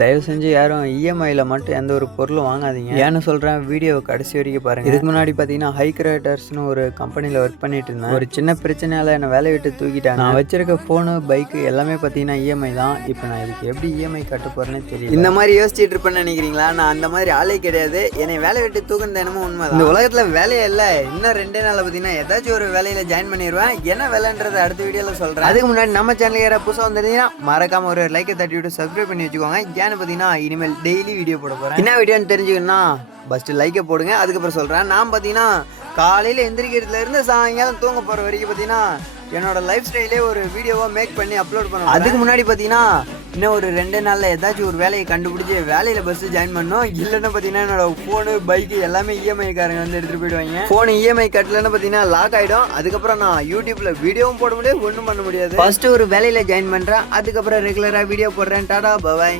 தயவு செஞ்சு யாரும் இஎம்ஐயில் மட்டும் எந்த ஒரு பொருளும் வாங்காதீங்க. ஏன்னு சொல்கிறேன், வீடியோ கடைசி வரைக்கும் பாருங்கள். இதுக்கு முன்னாடி பார்த்தீங்கன்னா ஹை கிரியேட்டர்ஸ்னு ஒரு கம்பெனியில் ஒர்க் பண்ணிட்டு இருந்தேன். ஒரு சின்ன பிரச்சனையால் என்னை வேலையை விட்டு தூக்கிட்டாங்க. நான் வச்சிருக்க ஃபோனு, பைக்கு எல்லாமே பார்த்தீங்கன்னா இஎம்ஐ தான். இப்போ நான் இதுக்கு எப்படி இஎம்ஐ கட்ட போகிறேன்னு தெரியல. இந்த மாதிரி யோசிச்சுட்டு இருப்பேன்னு நினைக்கிறீங்களா? நான் அந்த மாதிரி ஆளே கிடையாது. என்னை வேலையை விட்டு தூக்குனது என்னமோ உண்மை. இந்த உலகத்தில் வேலையே இல்லை. இன்னும் 2 நாளில் பார்த்தீங்கன்னா ஏதாச்சும் ஒரு வேலையில் ஜாயின் பண்ணிடுவேன். என்ன வேலைன்றதை அடுத்த வீடியோவில் சொல்கிறேன். அதுக்கு முன்னாடி நம்ம சேனலுக்கு யாராவது புதுசாக வந்துருந்தீங்கன்னா மறக்காம ஒரு லைக்கை தட்டி விட்டு சப்ஸ்கிரைப் பண்ணி வச்சுக்கோங்க. ஏன்னு பார்த்தீங்கன்னா இனிமேல் டெய்லி வீடியோ போட போகிறேன். என்ன வீடியோன்னு தெரிஞ்சுக்கணும்னா ஃபஸ்ட்டு லைக்கை போடுங்க. அதுக்கப்புறம் சொல்கிறேன். நான் பார்த்தீங்கன்னா காலையில் எந்திரிக்கிறதுலேருந்து சாயங்காலம் தூங்க போகிற வரைக்கும் பார்த்தீங்கன்னா என்னோட லைஃப் ஸ்டைலே ஒரு வீடியோவாக மேக் பண்ணி அப்லோட் பண்ணுவேன். அதுக்கு முன்னாடி பார்த்தீங்கன்னா இன்னும் ஒரு 2 நாளில் ஏதாச்சும் ஒரு வேலையை கண்டுபிடிச்சி வேலையில் பஸ்ஸு ஜாயின் பண்ணோம். இல்லைன்னு பார்த்தீங்கன்னா என்னோட ஃபோனு, பைக்கு எல்லாமே இஎம்ஐக்காரங்க வந்து எடுத்துகிட்டு போயிடுவாங்க. ஃபோனு இஎம்ஐ கட்டலன்னு பார்த்தீங்கன்னா லாக் ஆகிடும். அதுக்கப்புறம் நான் யூடியூப்பில் வீடியோவும் போட முடியாது, ஒன்றும் பண்ண முடியாது. ஃபஸ்ட்டு ஒரு வேலையில் ஜாயின் பண்ணுறேன், அதுக்கப்புறம் ரெகுலராக வீடியோ போடுறேன். டாடா பாய்.